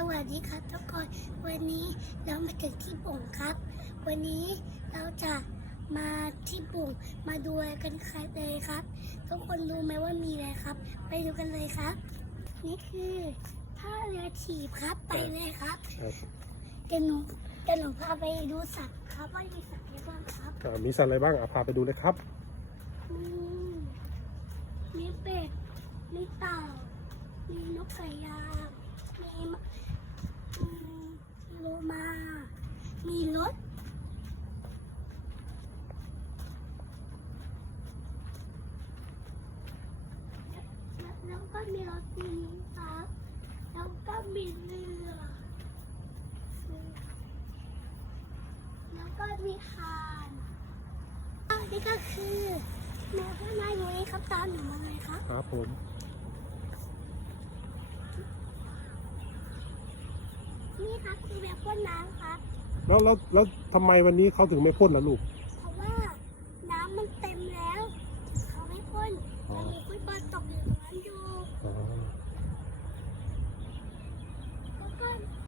สวัสดีครับทุกคนวันนี้เรามาถึงที่บุ่งครับ วันนี้เราจะมาที่บุ่งมาดูอะไรกันครับเลยครับ ทุกคนรู้ไหมว่ามีอะไรครับ ไปดูกันเลยครับ นี่คือท่าเรือถีบครับไปเลยครับครับเดี๋ยวหนูเดี๋ยวหนูพาไปดูสัตว์ครับว่ามีสัตว์อะไรบ้างครับอ่ามีสัตว์อะไรบ้างอะพาไปดูเลยครับมีมีเป็ดมีเต่ามีนกไก่ยางมี มีรถมีครับแล้วก็มีเรือ แล้วก็มีคานนี่ก็คือแมวข้างในนี่ครับตามหนูมาเลยครับ ครับผม นี่ครับคือแมวพ่นน้ำครับ แล้วแล้วแล้วทำไมวันนี้เขาถึงไม่พ่นล่ะลูก เพราะว่าน้ำมันเต็มแล้ว เขาไม่พ่นแต่มีคุยบอลตกอยู่ตรงนั้นอยู่